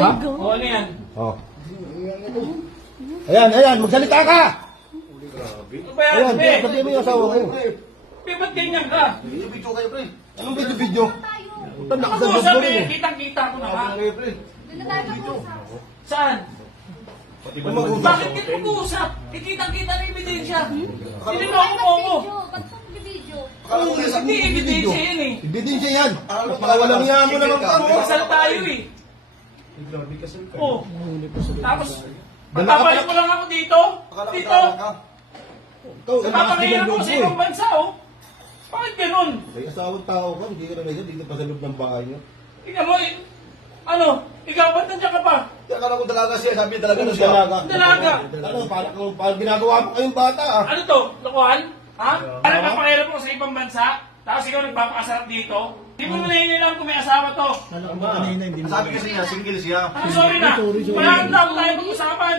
Ha? O, ano yan? Oh. Ayan, magsalita ka! Ano ba yan, Ayan, pre? sabihin mo yung asawa mo. Pre, ba't ganyan ka? Video kayo, pre. Anong video? Puta, Ako nakasabog sabi, mo rin eh. kitang-kita ko na nga. Kayo, pre. Saan? Mag-usap. Bakit kita mag-uusap? Kitang-kita na ebidensya. Hindi mo ako mo. Akala ko kayo sa Hindi, ebidensya yan eh. Ebidensya yan. Napakawalang niya mo naman ka. Kasal tayo eh. Oh. Tapos, Dala ka pagpapalik mo lang ako dito. Akala ko Dito. talang ka. Ikaw, Napapangayaan loob ako sa ibang bansa oh. Bakit ganun? May asawang tao ka, hindi ka na may dito pa sa loob ng bahay niyo. Tingnan mo eh. Ano? Ikaw ba't nandiyan ka pa? Akala ko dalaga siya. Sabi niya dalaga na siya. Dalaga. Ano, parang ginagawa mo kayong bata ah. Ano to? Lokohan? Ha? Ano nagpapakailan mo sa ibang bansa? Tapos ikaw nagpapakasarap dito? Hindi mo nalinilang kung may asawa to. Sabi kasi niya, single siya. Ano, sorry na. Wala na tayo pag-usapan.